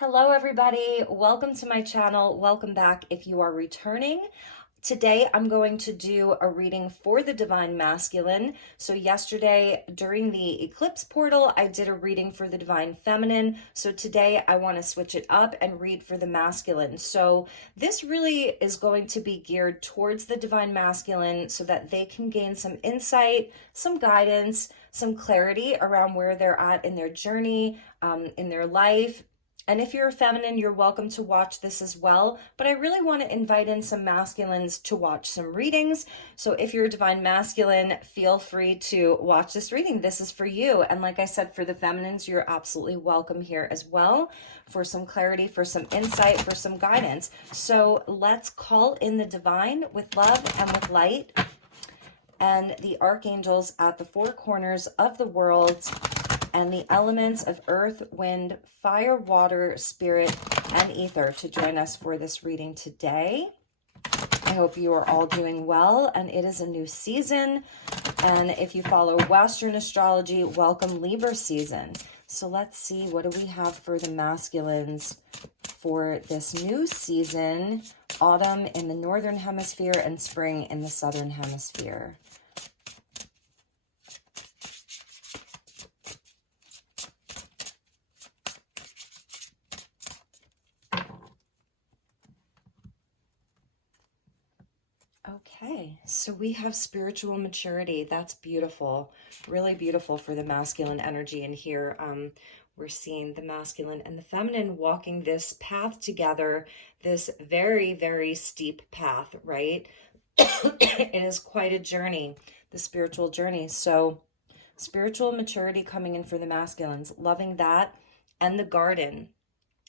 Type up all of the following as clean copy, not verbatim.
Hello, everybody. Welcome to my channel. Welcome back if you are returning. Today, I'm going to do a reading for the Divine Masculine. So yesterday, during the eclipse portal, I did a reading for the Divine Feminine. So today, I want to switch it up and read for the Masculine. So this really is going to be geared towards the Divine Masculine so that they can gain some insight, some guidance, some clarity around where they're at in their journey, in their life. And if you're a feminine, you're welcome to watch this as well. But I really want to invite in some masculines to watch some readings. So if you're a divine masculine, feel free to watch this reading. This is for you. And like I said, for the feminines, you're absolutely welcome here as well for some clarity, for some insight, for some guidance. So let's call in the divine with love and with light and the archangels at the four corners of the world, and the elements of earth, wind, fire, water, spirit, and ether to join us for this reading today. I hope you are all doing well, and it is a new season. And if you follow Western astrology, welcome Libra season. So let's see, what do we have for the masculines for this new season? Autumn in the northern hemisphere and spring in the southern hemisphere. Okay, so we have spiritual maturity. That's beautiful, really beautiful for the masculine energy. And here we're seeing the masculine and the feminine walking this path together, this very, very steep path, right? It is quite a journey, the spiritual journey. So spiritual maturity coming in for the masculines, loving that, and the garden.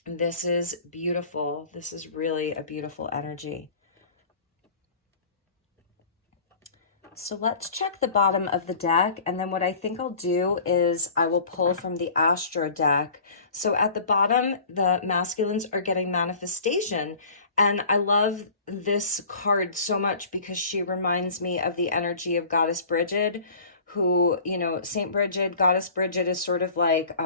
This is beautiful. This is really a beautiful energy. So let's check the bottom of the deck, and then what I think I'll do is I will pull from the Astro deck. So at the bottom, the masculines are getting manifestation, and I love this card so much because she reminds me of the energy of Goddess Bridget, who, you know, Saint Bridget, Goddess Bridget is sort of like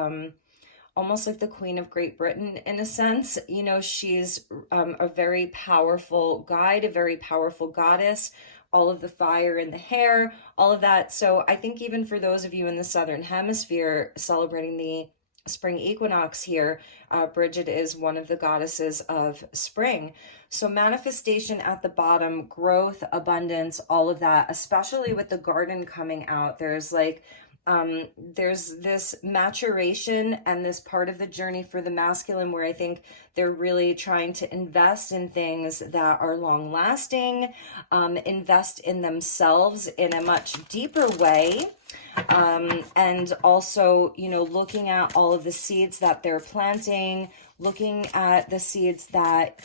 almost like the Queen of Great Britain in a sense. You know, she's a very powerful guide, a very powerful goddess, all of the fire in the hair, all of that. So I think even for those of you in the Southern Hemisphere celebrating the spring equinox here, Bridget is one of the goddesses of spring. So manifestation at the bottom, growth, abundance, all of that, especially with the garden coming out. There's like, there's this maturation and this part of the journey for the masculine where I think they're really trying to invest in things that are long lasting, invest in themselves in a much deeper way. And also, you know, looking at all of the seeds that they're planting, looking at the seeds that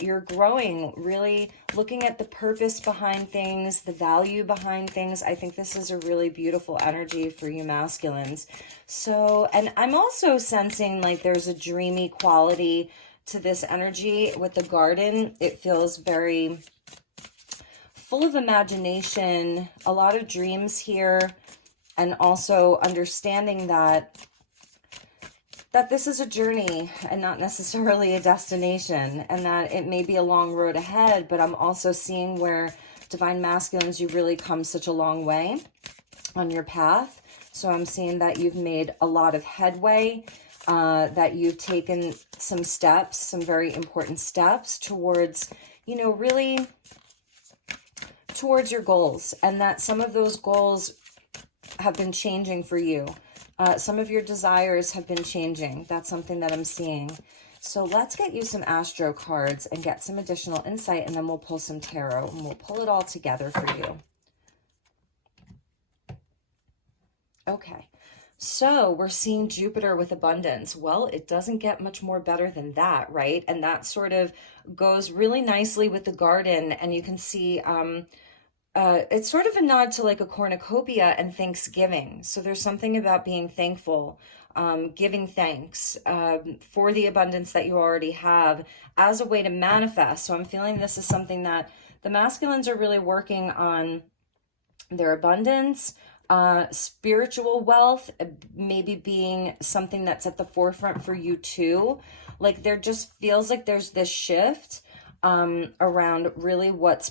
you're growing, really looking at the purpose behind things, the value behind things. I think this is a really beautiful energy for you masculines. So, and I'm also sensing like there's a dreamy quality to this energy with the garden. It feels very full of imagination, a lot of dreams here, and also understanding that this is a journey and not necessarily a destination, and that it may be a long road ahead, but I'm also seeing where divine masculines, you've really come such a long way on your path. So I'm seeing that you've made a lot of headway, that you've taken some steps, some very important steps towards, you know, really towards your goals, and that some of those goals have been changing for you. Some of your desires have been changing. That's something that I'm seeing. So let's get you some Astro cards and get some additional insight, and then we'll pull some tarot, and we'll pull it all together for you. Okay, so we're seeing Jupiter with abundance. Well, it doesn't get much more better than that, right? And that sort of goes really nicely with the garden, and you can see it's sort of a nod to like a cornucopia and Thanksgiving. So there's something about being thankful, giving thanks for the abundance that you already have as a way to manifest. So I'm feeling this is something that the masculines are really working on their abundance, spiritual wealth maybe being something that's at the forefront for you too. Like there just feels like there's this shift around really I was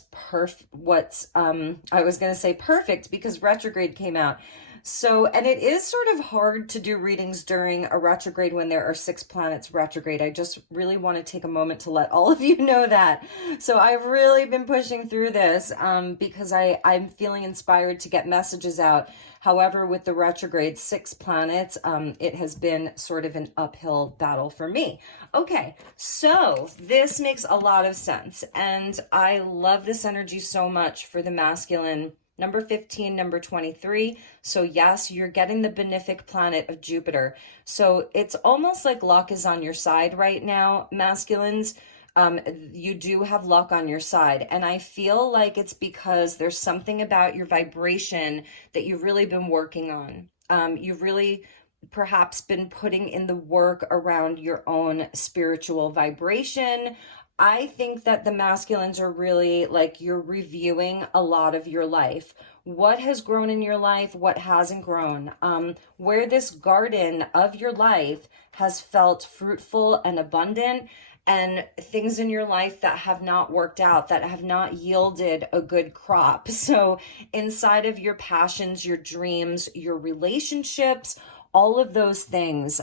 going to say perfect because retrograde came out. So, and it is sort of hard to do readings during a retrograde when there are 6 planets retrograde. I just really want to take a moment to let all of you know that. So I've really been pushing through this because I'm feeling inspired to get messages out. However, with the retrograde 6 planets, it has been sort of an uphill battle for me. Okay, so this makes a lot of sense. And I love this energy so much for the masculine. Number 15, number 23. So yes, you're getting the benefic planet of Jupiter. So it's almost like luck is on your side right now, masculines. You do have luck on your side. And I feel like it's because there's something about your vibration that you've really been working on. You've really perhaps been putting in the work around your own spiritual vibration. I think that the masculines are really like you're reviewing a lot of your life. What has grown in your life? What hasn't grown? Where this garden of your life has felt fruitful and abundant, and things in your life that have not worked out, that have not yielded a good crop. So inside of your passions, your dreams, your relationships, all of those things.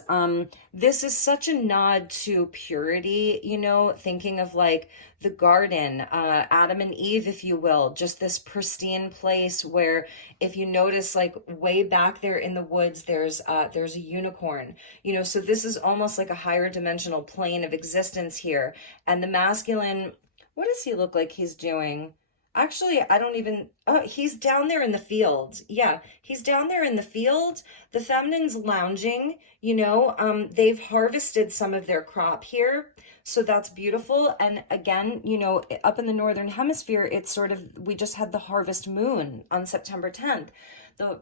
This is such a nod to purity, you know, thinking of like the garden, Adam and Eve, if you will, just this pristine place where if you notice like way back there in the woods, there's a unicorn, you know, so this is almost like a higher dimensional plane of existence here. And the masculine, what does he look like he's doing? Actually, I don't even, oh, he's down there in the field. Yeah, he's down there in the field. The feminine's lounging, you know, they've harvested some of their crop here. So that's beautiful. And again, you know, up in the Northern Hemisphere, it's sort of, we just had the harvest moon on September 10th.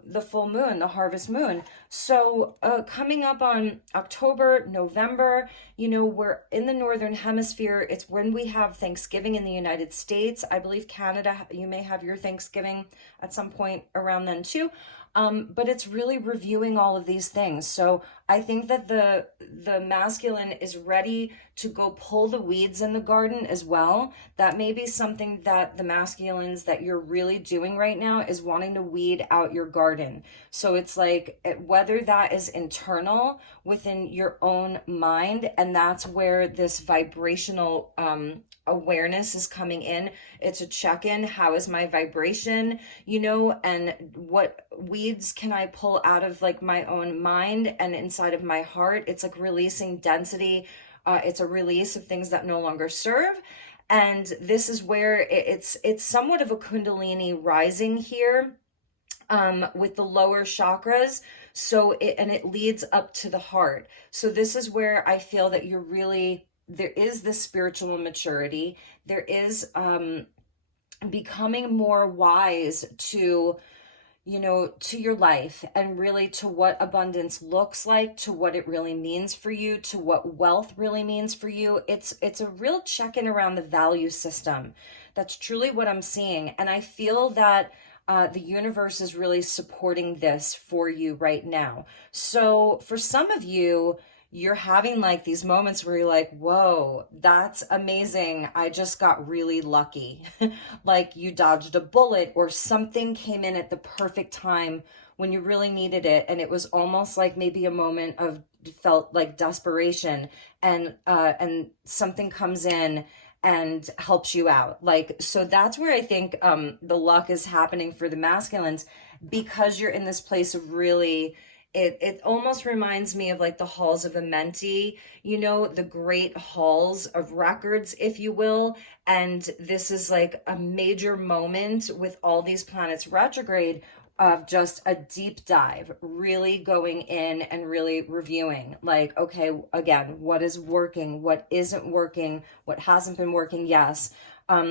The full moon, the harvest moon. So coming up on October, November, you know, we're in the Northern Hemisphere. It's when we have Thanksgiving in the United States. I believe Canada, you may have your Thanksgiving at some point around then too. But it's really reviewing all of these things. So I think that the masculine is ready to go pull the weeds in the garden as well. That may be something that the masculines that you're really doing right now is wanting to weed out your garden. So it's like whether that is internal within your own mind, and that's where this vibrational awareness is coming in. It's a check-in. How is my vibration, you know, and what weeds can I pull out of like my own mind and inside of my heart? It's like releasing density. It's a release of things that no longer serve. And this is where it's somewhat of a Kundalini rising here with the lower chakras. So it leads up to the heart. So this is where I feel that you're really, there is this spiritual maturity. There is becoming more wise to, you know, to your life and really to what abundance looks like, to what it really means for you, to what wealth really means for you. It's a real check-in around the value system. That's truly what I'm seeing. And I feel that the universe is really supporting this for you right now. So for some of you, you're having like these moments where you're like, whoa, that's amazing. I just got really lucky. Like you dodged a bullet or something came in at the perfect time when you really needed it. And it was almost like maybe a moment of felt like desperation and something comes in and helps you out. Like, so that's where I think the luck is happening for the masculines, because you're in this place of really, it almost reminds me of like the halls of Amenti, you know, the great halls of records, if you will. And this is like a major moment with all these planets retrograde of just a deep dive, really going in and really reviewing like, okay, again, what is working, what isn't working, what hasn't been working. Yes.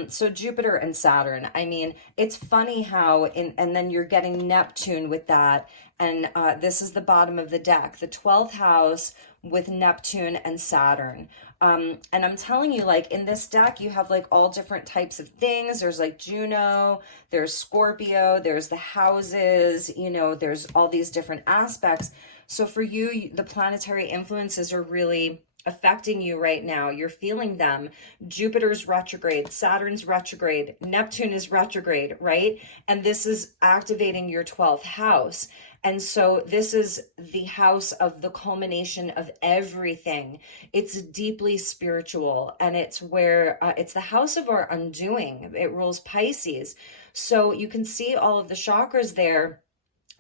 So Jupiter and Saturn, I mean, it's funny how, and then you're getting Neptune with that. And this is the bottom of the deck, the 12th house with Neptune and Saturn. And I'm telling you, like in this deck, you have like all different types of things. There's like Juno, there's Scorpio, there's the houses, you know, there's all these different aspects. So for you, the planetary influences are really affecting you right now. You're feeling them. Jupiter's retrograde, Saturn's retrograde, Neptune is retrograde, right? And this is activating your 12th house. And so this is the house of the culmination of everything. It's deeply spiritual, and it's where it's the house of our undoing. It rules Pisces. So you can see all of the chakras there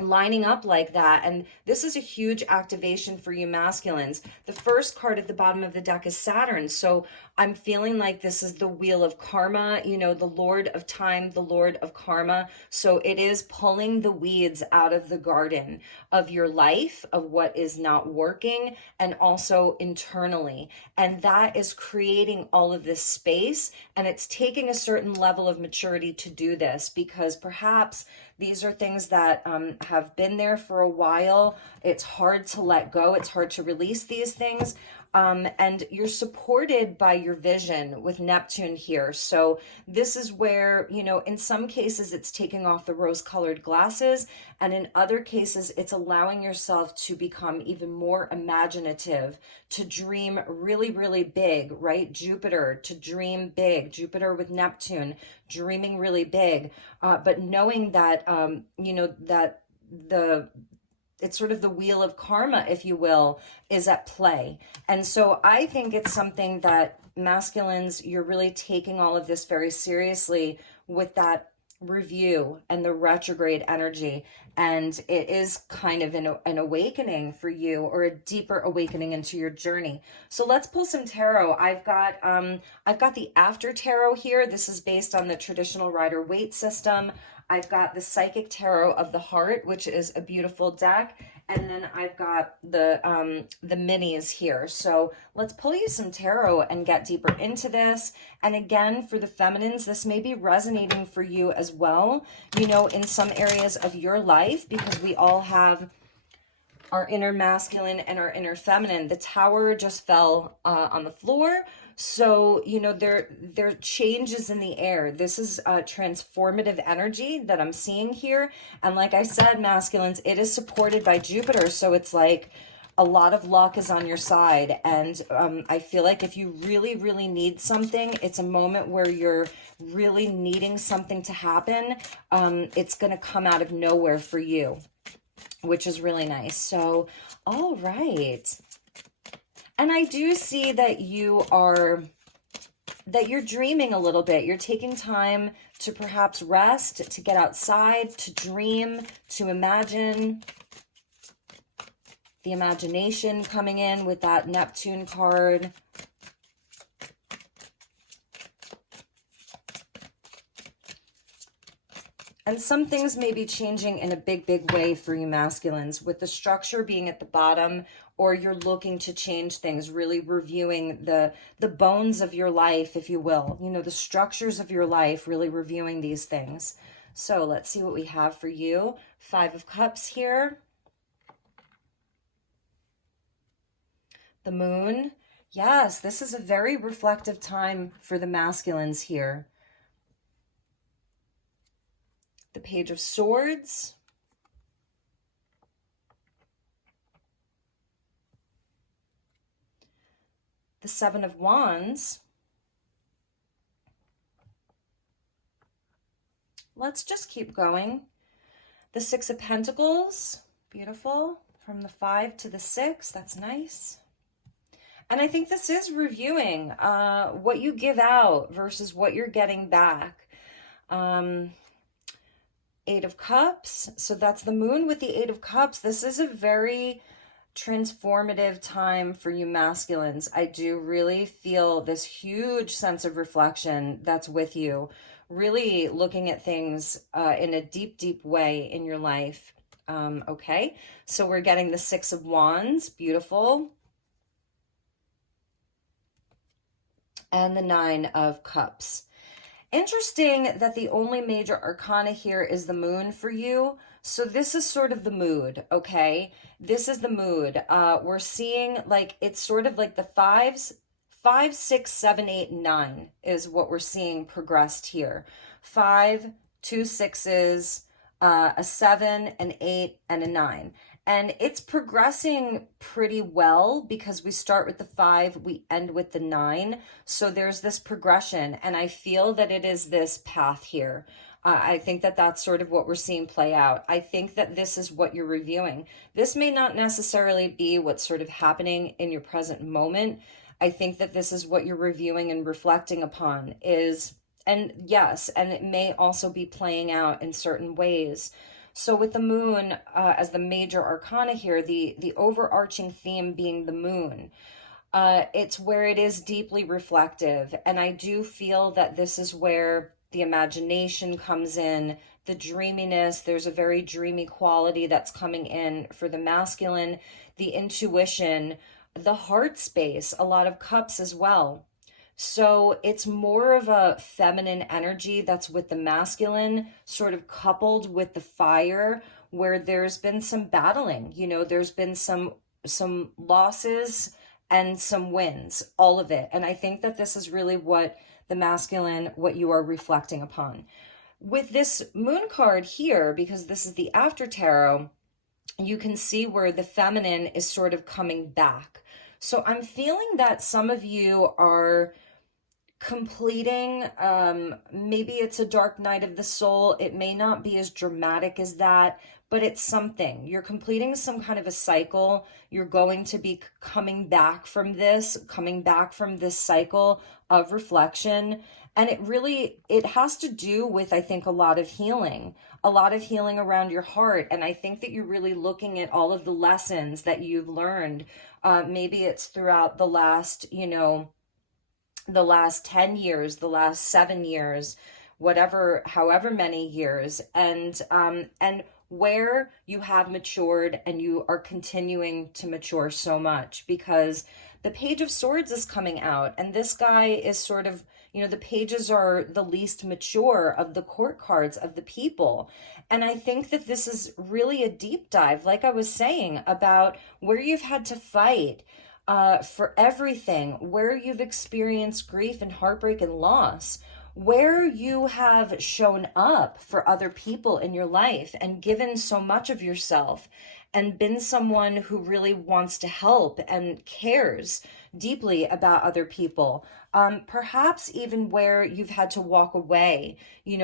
lining up like that. And this is a huge activation for you masculines. The first card at the bottom of the deck is Saturn. So I'm feeling like this is the wheel of karma, you know, the Lord of time, the Lord of karma. So it is pulling the weeds out of the garden of your life, of what is not working, and also internally. And that is creating all of this space. And it's taking a certain level of maturity to do this, because perhaps these are things that have been there for a while. It's hard to let go. It's hard to release these things. And you're supported by your vision with Neptune here. So this is where, you know, in some cases it's taking off the rose-colored glasses, and in other cases it's allowing yourself to become even more imaginative, to dream really, really big, right? Jupiter, to dream big. Jupiter with Neptune, dreaming really big, but knowing that, you know, that it's sort of the wheel of karma, if you will, is at play. And so I think it's something that masculines, you're really taking all of this very seriously with that review and the retrograde energy. And it is kind of an awakening for you, or a deeper awakening into your journey. So let's pull some tarot. I've got the After Tarot here. This is based on the traditional Rider-Waite system. I've got the Psychic Tarot of the Heart, which is a beautiful deck. And then I've got the minis here. So let's pull you some tarot and get deeper into this. And again, for the feminines, this may be resonating for you as well, you know, in some areas of your life, because we all have our inner masculine and our inner feminine. The tower just fell on the floor. So, you know, there are changes in the air. This is a transformative energy that I'm seeing here. And like I said, masculines, it is supported by Jupiter. So it's like a lot of luck is on your side. And I feel like if you really, really need something, it's a moment where you're really needing something to happen. It's going to come out of nowhere for you, which is really nice. So, all right. And I do see that you're dreaming a little bit. You're taking time to perhaps rest, to get outside, to dream, to imagine. The imagination coming in with that Neptune card. And some things may be changing in a big, big way for you masculines, with the structure being at the bottom, or you're looking to change things, really reviewing the bones of your life, if you will, you know, the structures of your life, really reviewing these things. So let's see what we have for you. 5 of Cups here. The Moon. Yes, this is a very reflective time for the masculines here. The Page of Swords. The 7 of Wands. Let's just keep going. The 6 of Pentacles. Beautiful. From the 5 to the 6. That's nice. And I think this is reviewing what you give out versus what you're getting back. 8 of Cups. So that's the Moon with the 8 of Cups. This is a very transformative time for you masculines. I do really feel this huge sense of reflection that's with you, really looking at things in a deep, deep way in your life. Okay, so we're getting the 6 of Wands. Beautiful. And the 9 of Cups. Interesting that the only major arcana here is the moon for you. So this is sort of the mood, okay? This is the mood. We're seeing like it's sort of like the fives, 5, 6, 7, 8, 9 is what we're seeing progressed here. 5, 2 sixes, a 7, an 8, and a 9. And it's progressing pretty well because we start with the 5, we end with the 9. So there's this progression, and I feel that it is this path here. I think that that's sort of what we're seeing play out. I think that this is what you're reviewing. This may not necessarily be what's sort of happening in your present moment. I think that this is what you're reviewing and reflecting upon is, and yes, and it may also be playing out in certain ways. So with the moon as the major arcana here, the overarching theme being the moon, it's where it is deeply reflective. And I do feel that this is where the imagination comes in, the dreaminess. There's a very dreamy quality that's coming in for the masculine, the intuition, the heart space, a lot of cups as well. So it's more of a feminine energy that's with the masculine, sort of coupled with the fire, where there's been some battling, there's been some losses and some wins, all of it. And I think that this is really what the masculine, what you are reflecting upon. With this moon card here, because this is the after tarot, you can see where the feminine is sort of coming back. So I'm feeling that some of you are completing, maybe it's a dark night of the soul. It may not be as dramatic as that, but it's something. You're completing some kind of a cycle. You're going to be coming back from this cycle of reflection. And it has to do with, I think, a lot of healing around your heart. And I think that you're really looking at all of the lessons that you've learned. Maybe it's throughout the last, the last 10 years, the last 7 years, however many years, and where you have matured and you are continuing to mature so much, because the Page of Swords is coming out, and this guy is sort of, the pages are the least mature of the court cards of the people. And I think that this is really a deep dive, like I was saying, about where you've had to fight for everything, where you've experienced grief and heartbreak and loss, where you have shown up for other people in your life and given so much of yourself and been someone who really wants to help and cares deeply about other people. Perhaps even where you've had to walk away,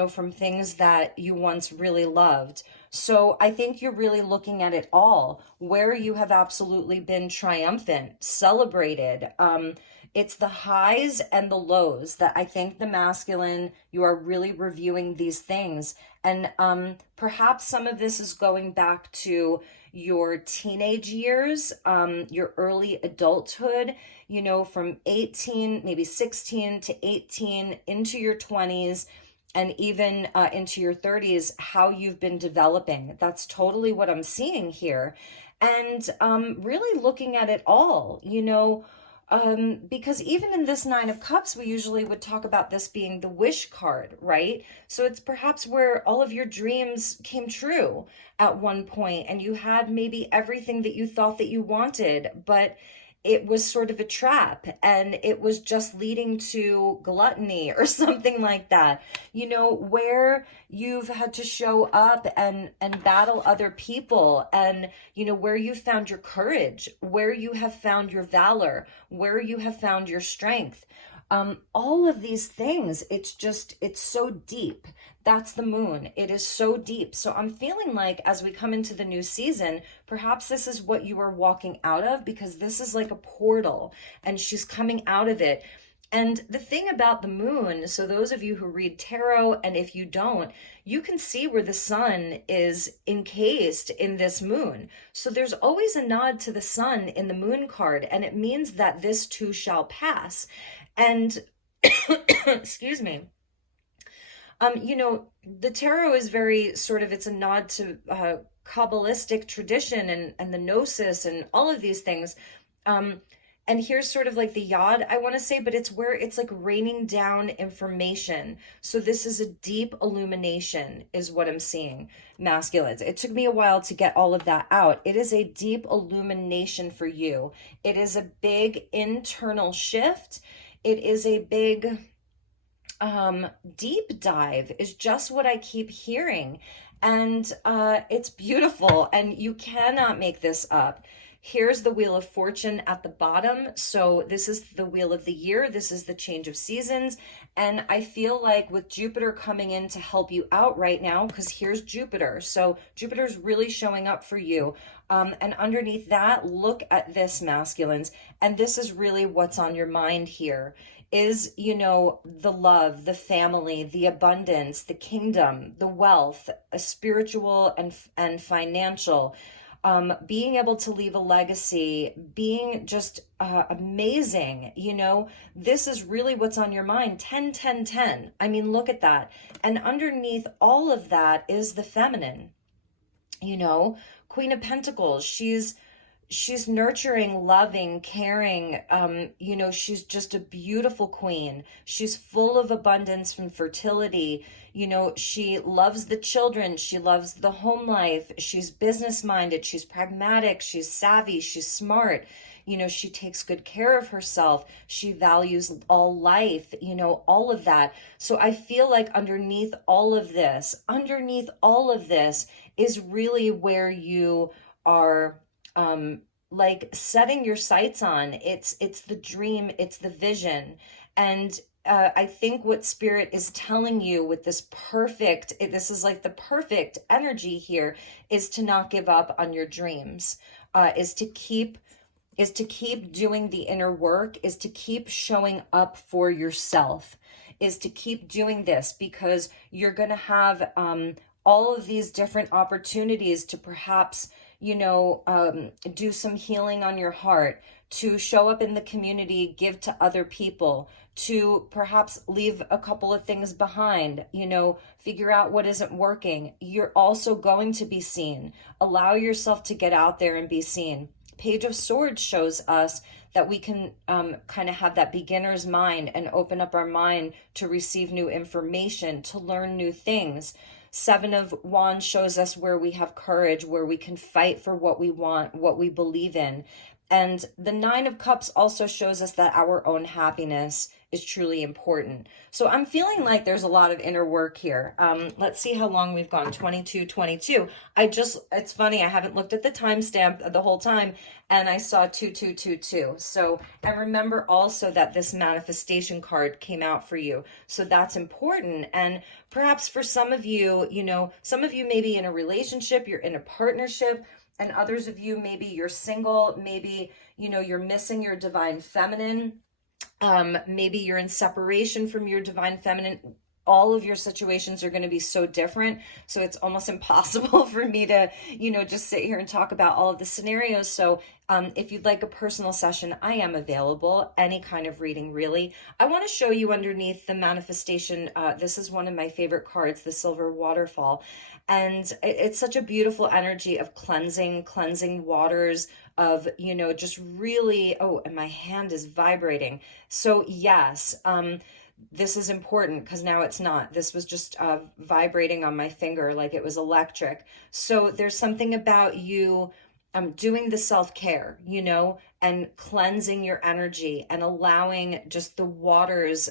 from things that you once really loved. So I think you're really looking at it all, where you have absolutely been triumphant, celebrated. It's the highs and the lows that I think the masculine, you are really reviewing these things. And perhaps some of this is going back to your teenage years, your early adulthood, from 18, maybe 16 to 18 into your 20s, and even into your 30s, how you've been developing. That's totally what I'm seeing here. And really looking at it all, because even in this Nine of Cups, we usually would talk about this being the wish card, right? So it's perhaps where all of your dreams came true at one point, and you had maybe everything that you thought that you wanted, but it was sort of a trap, and it was just leading to gluttony or something like that, where you've had to show up and battle other people, and where you found your courage, where you have found your valor, where you have found your strength. All of these things, it's so deep. That's the moon. It is so deep. So I'm feeling like as we come into the new season, perhaps this is what you are walking out of, because this is like a portal and she's coming out of it. And the thing about the moon, so those of you who read tarot, and if you don't, you can see where the sun is encased in this moon. So there's always a nod to the sun in the moon card, and it means that this too shall pass. And excuse me. The tarot is very sort of, it's a nod to Kabbalistic tradition and the gnosis and all of these things. And And here's sort of like the yod, I want to say, but it's where it's like raining down information. So this is a deep illumination is what I'm seeing, masculines. It took me a while to get all of that out. It is a deep illumination for you. It is a big internal shift. It is a big deep dive is just what I keep hearing. And it's beautiful, and you cannot make this up. Here's the Wheel of Fortune at the bottom. So this is the Wheel of the Year. This is the change of seasons. And I feel like with Jupiter coming in to help you out right now, because here's Jupiter. So Jupiter's really showing up for you. And underneath that, look at this, masculines. And this is really what's on your mind here is, you know, the love, the family, the abundance, the kingdom, the wealth, a spiritual and financial, being able to leave a legacy, being just amazing. You know, this is really what's on your mind. 10, 10, 10. I mean, look at that. And underneath all of that is the feminine, you know, Queen of Pentacles. She's nurturing, loving, caring. You know, she's just a beautiful queen. She's full of abundance from fertility. You know, she loves the children. She loves the home life. She's business minded. She's pragmatic. She's savvy. She's smart. You know, she takes good care of herself. She values all life, you know, all of that. So I feel like underneath all of this is really where you are, like setting your sights on. It's the dream, it's the vision. And I think what Spirit is telling you with this this is like the perfect energy here, is to not give up on your dreams, is to keep doing the inner work, is to keep showing up for yourself, is to keep doing this, because you're going to have all of these different opportunities to perhaps, you know, do some healing on your heart, to show up in the community, give to other people, to perhaps leave a couple of things behind, you know, figure out what isn't working. You're also going to be seen. Allow yourself to get out there and be seen. Page of Swords shows us that we can kind of have that beginner's mind and open up our mind to receive new information, to learn new things. Seven of Wands shows us where we have courage, where we can fight for what we want, what we believe in. And the Nine of Cups also shows us that our own happiness is truly important. So I'm feeling like there's a lot of inner work here. Let's see how long we've gone. 22. It's funny, I haven't looked at the timestamp the whole time, and I saw 2222. So, and remember also that this manifestation card came out for you. So that's important. And perhaps for some of you, you know, some of you may be in a relationship, you're in a partnership, and others of you, maybe you're single, maybe, you know, you're missing your divine feminine. Maybe you're in separation from your divine feminine. All of your situations are going to be so different. So it's almost impossible for me to, you know, just sit here and talk about all of the scenarios. So if you'd like a personal session, I am available. Any kind of reading, really. I want to show you underneath the manifestation. This is one of my favorite cards, the Silver Waterfall. And it's such a beautiful energy of cleansing waters, of, you know, just really, oh, and my hand is vibrating. So yes, this is important, because now it's not. This was just vibrating on my finger like it was electric. So there's something about you doing the self-care, you know, and cleansing your energy and allowing just the waters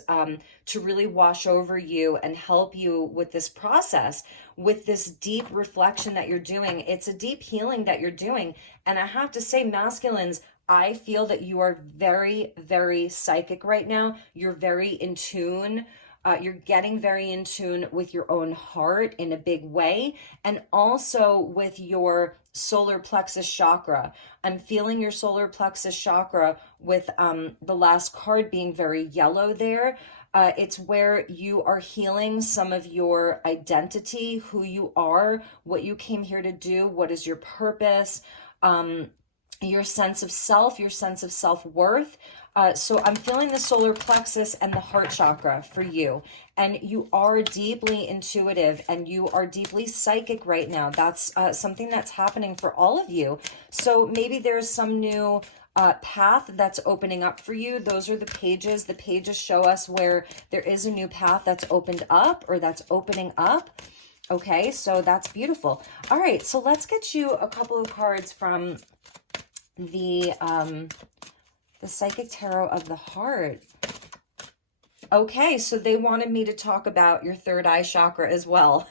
to really wash over you and help you with this process, with this deep reflection that you're doing. It's a deep healing that you're doing. And I have to say, masculines, I feel that you are very, very psychic right now. You're very in tune. You're getting very in tune with your own heart in a big way, and also with your solar plexus chakra. I'm feeling your solar plexus chakra with the last card being very yellow there. It's where you are healing some of your identity, who you are, what you came here to do, what is your purpose, your sense of self, your sense of self-worth. So I'm feeling the solar plexus and the heart chakra for you. And you are deeply intuitive and you are deeply psychic right now. That's something that's happening for all of you. So maybe there's some new path that's opening up for you. Those are the pages. The pages show us where there is a new path that's opened up or that's opening up. Okay, so that's beautiful. All right, so let's get you a couple of cards from the Psychic Tarot of the Heart. Okay, so they wanted me to talk about your third eye chakra as well.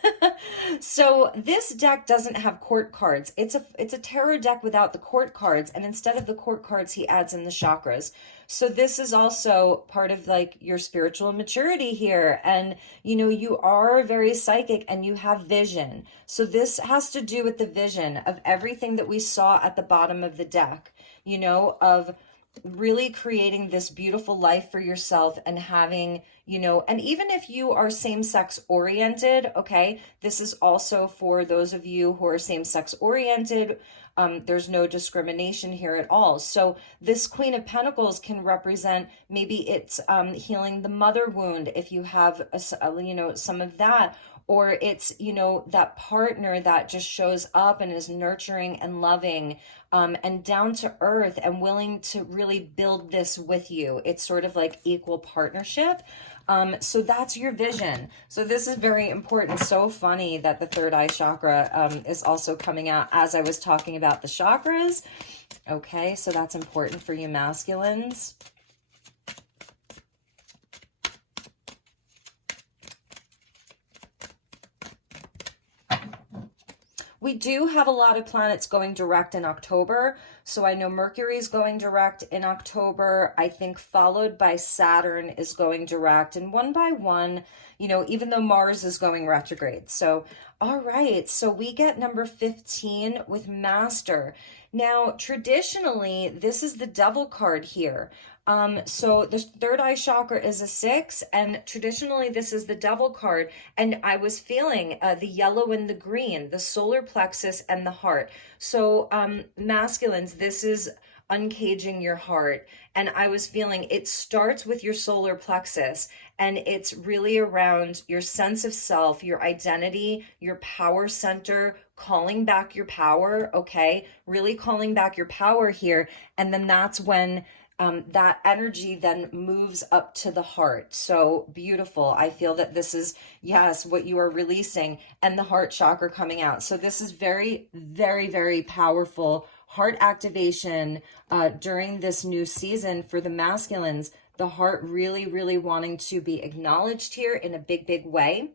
So this deck doesn't have court cards. It's a tarot deck without the court cards, and instead of the court cards, he adds in the chakras. So this is also part of like your spiritual maturity here. And you know, you are very psychic and you have vision. So this has to do with the vision of everything that we saw at the bottom of the deck, you know, of really creating this beautiful life for yourself and having, you know, and even if you are same-sex oriented, okay, this is also for those of you who are same-sex oriented. There's no discrimination here at all. So this Queen of Pentacles can represent, maybe it's healing the mother wound if you have, you know, some of that, or it's, you know, that partner that just shows up and is nurturing and loving and down to earth and willing to really build this with you. It's sort of like equal partnership. So that's your vision. So this is very important. So funny that the third eye chakra is also coming out as I was talking about the chakras. Okay, so that's important for you masculines. We do have a lot of planets going direct in October. So I know Mercury is going direct in October, I think followed by Saturn is going direct, and one by one, you know, even though Mars is going retrograde. So, all right, so we get number 15 with Master. Now, traditionally, this is the Devil card here. So the third eye chakra is a 6, and traditionally this is the Devil card, and I was feeling the yellow and the green, the solar plexus and the heart. So masculines, this is uncaging your heart, and I was feeling it starts with your solar plexus, and it's really around your sense of self, your identity, your power center, calling back your power, okay? Really calling back your power here, and then that's when that energy then moves up to the heart. So beautiful. I feel that this is, yes, what you are releasing, and the heart chakra coming out. So this is very, very, very powerful heart activation during this new season for the masculines. The heart really, really wanting to be acknowledged here in a big, big way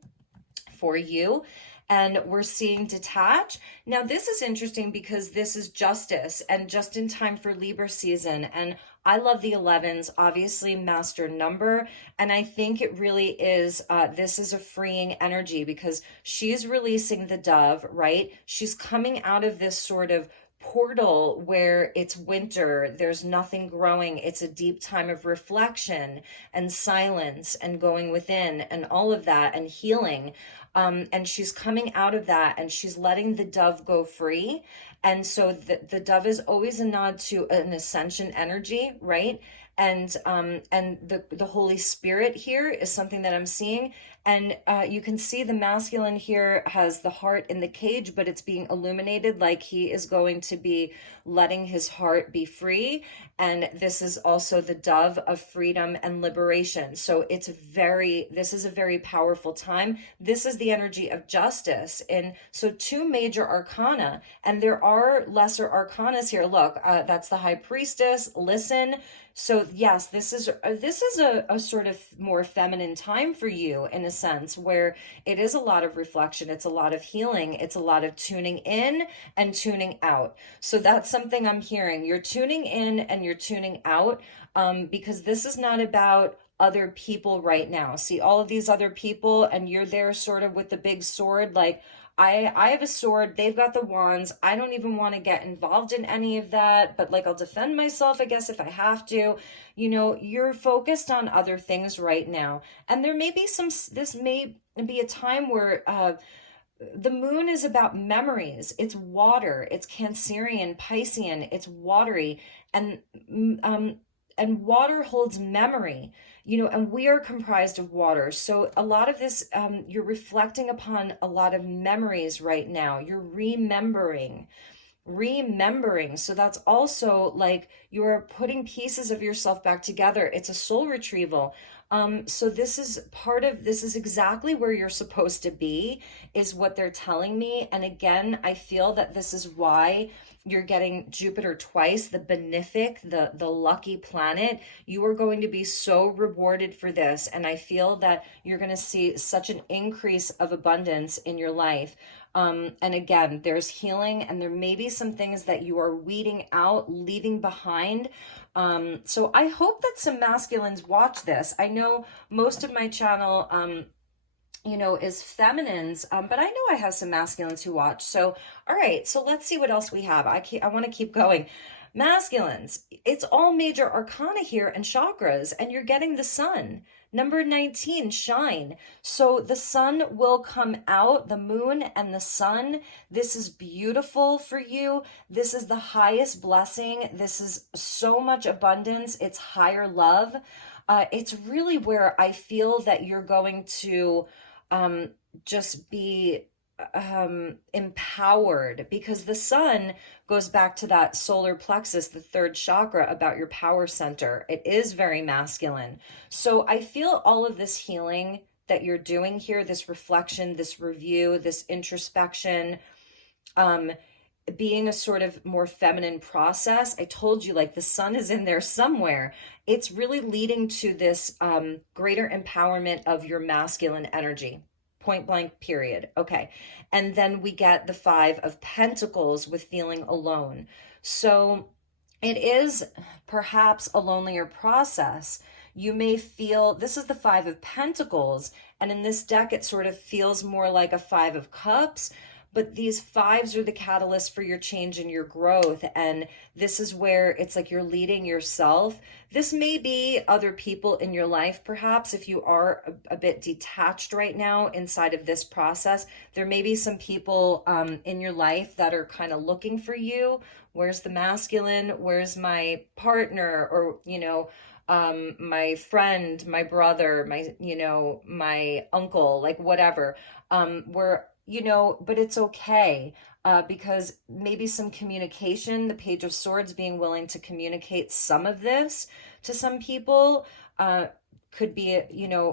for you. And we're seeing detach. Now, this is interesting because this is justice and just in time for Libra season. And I love the 11s, obviously master number. And I think it really is, this is a freeing energy because she's releasing the dove, right? She's coming out of this sort of portal where it's winter, there's nothing growing. It's a deep time of reflection and silence and going within and all of that and healing. And she's coming out of that and she's letting the dove go free. And so the dove is always a nod to an ascension energy, right? And the Holy Spirit here is something that I'm seeing. And you can see the masculine here has the heart in the cage, but it's being illuminated like he is going to be letting his heart be free. And this is also the dove of freedom and liberation. So this is a very powerful time. This is the energy of justice. And so 2 major arcana, and there are lesser arcanas here. Look, that's the High Priestess. Listen. So yes, this is a sort of more feminine time for you in a sense where it is a lot of reflection. It's a lot of healing. It's a lot of tuning in and tuning out. So that's something I'm hearing. You're tuning in and you're tuning out because this is not about other people right now. See all of these other people and you're there sort of with the big sword, like, I have a sword, they've got the wands. I don't even want to get involved in any of that, but like I'll defend myself, I guess, if I have to. You know, you're focused on other things right now. And there may be this may be a time where the moon is about memories. It's water, it's Cancerian, Piscean, it's watery, and water holds memory. You know, and we are comprised of water. So a lot of this, you're reflecting upon a lot of memories right now. You're remembering. remembering. So that's also like you're putting pieces of yourself back together. It's a soul retrieval. So this is part of, this is exactly where you're supposed to be, is what they're telling me. And again, I feel that this is why you're getting Jupiter twice, the benefic, the lucky planet. You are going to be so rewarded for this. And I feel that you're going to see such an increase of abundance in your life. And again, there's healing, and there may be some things that you are weeding out, leaving behind. So I hope that some masculines watch this. I know most of my channel, is feminines, but I know I have some masculines who watch. So, all right, so let's see what else we have. I want to keep going. Masculines, it's all major arcana here and chakras, and you're getting the sun. Number 19, shine. So the sun will come out, the moon and the sun. This is beautiful for you. This is the highest blessing. This is so much abundance. It's higher love. It's really where I feel that you're going to just be empowered, because the sun goes back to that solar plexus, the third chakra, about your power center. It is very masculine. So I feel all of this healing that you're doing here, this reflection, this review, this introspection, being a sort of more feminine process. I told you, like, the sun is in there somewhere. It's really leading to this greater empowerment of your masculine energy. Point blank, period. Okay. And then we get the 5 of Pentacles with feeling alone. So it is perhaps a lonelier process. You may feel, this is the 5 of Pentacles, and in this deck, it sort of feels more like a 5 of Cups. But these 5s are the catalyst for your change and your growth. And this is where it's like you're leading yourself. This may be other people in your life, perhaps, if you are a bit detached right now inside of this process. There may be some people in your life that are kind of looking for you. Where's the masculine? Where's my partner? Or, my friend, my brother, my uncle, like whatever. But it's okay, because maybe some communication, the Page of Swords, being willing to communicate some of this to some people, could be,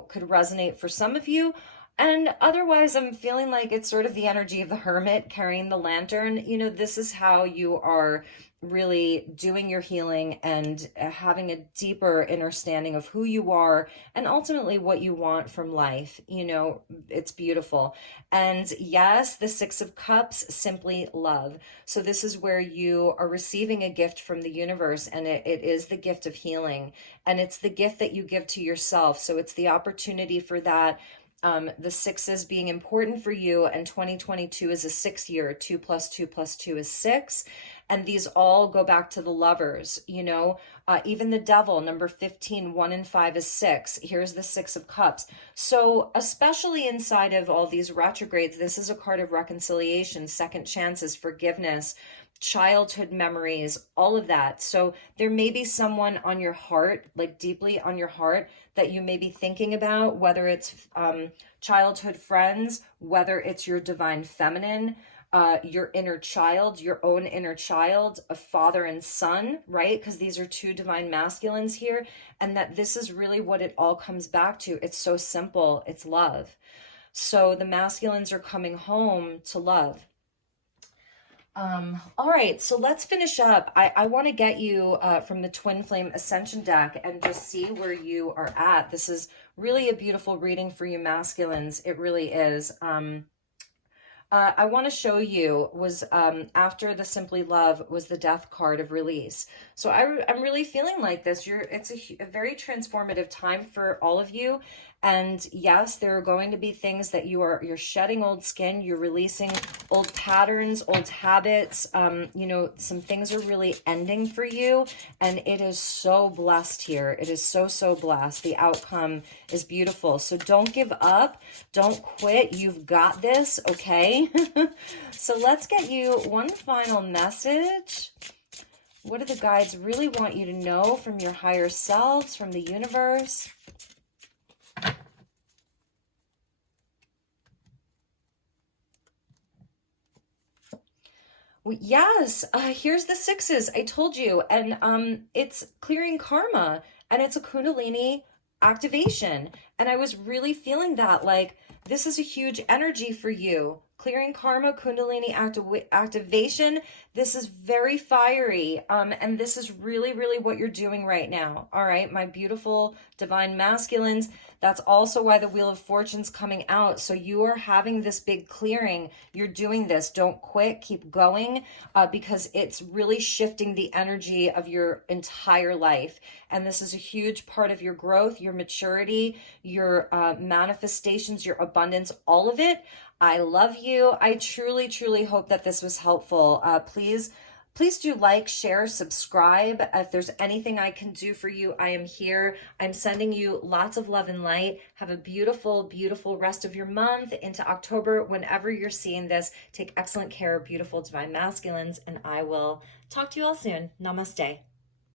could resonate for some of you. And otherwise, I'm feeling like it's sort of the energy of the hermit carrying the lantern. This is how you are really doing your healing and having a deeper understanding of who you are and ultimately what you want from life. It's beautiful. And yes, the 6 of Cups, simply love. So this is where you are receiving a gift from the universe, and it is the gift of healing, and it's the gift that you give to yourself. So it's the opportunity for that. The 6s being important for you, and 2022 is a 6 year. 2 + 2 + 2 is 6. And these all go back to the lovers, even the devil, number 15, 1 and 5 is 6. Here's the 6 of Cups. So especially inside of all these retrogrades, this is a card of reconciliation, second chances, forgiveness, childhood memories, all of that. So there may be someone on your heart, like deeply on your heart, that you may be thinking about, whether it's childhood friends, whether it's your divine feminine, your inner child, your own inner child, a father and son, right? Because these are 2 divine masculines here, and that this is really what it all comes back to. It's so simple. It's love. So the masculines are coming home to love. All right, so let's finish up. I want to get you from the Twin Flame Ascension deck and just see where you are at. This is really a beautiful reading for you masculines. It really is. I want to show you was after the Simply Love was the Death card of release. So I'm really feeling like this. It's a very transformative time for all of you. And yes, there are going to be things that you're shedding old skin, you're releasing old patterns, old habits. Some things are really ending for you, and it is so blessed here. It is so, so blessed. The outcome is beautiful. So don't give up. Don't quit. You've got this, okay? So let's get you one final message. What do the guides really want you to know from your higher selves, from the universe? Yes, here's the sixes. I told you, and it's clearing karma, and it's a Kundalini activation. And I was really feeling that, like, this is a huge energy for you. Clearing karma, Kundalini activation. This is very fiery, and this is really, really what you're doing right now. All right, my beautiful divine masculines. That's also why the Wheel of Fortune's coming out. So you are having this big clearing. You're doing this. Don't quit. Keep going, because it's really shifting the energy of your entire life. And this is a huge part of your growth, your maturity, your manifestations, your abundance, all of it. I love you. I truly, truly hope that this was helpful. Please do like, share, subscribe. If there's anything I can do for you, I am here. I'm sending you lots of love and light. Have a beautiful, beautiful rest of your month into October. Whenever you're seeing this, take excellent care, beautiful divine masculines, and I will talk to you all soon. Namaste.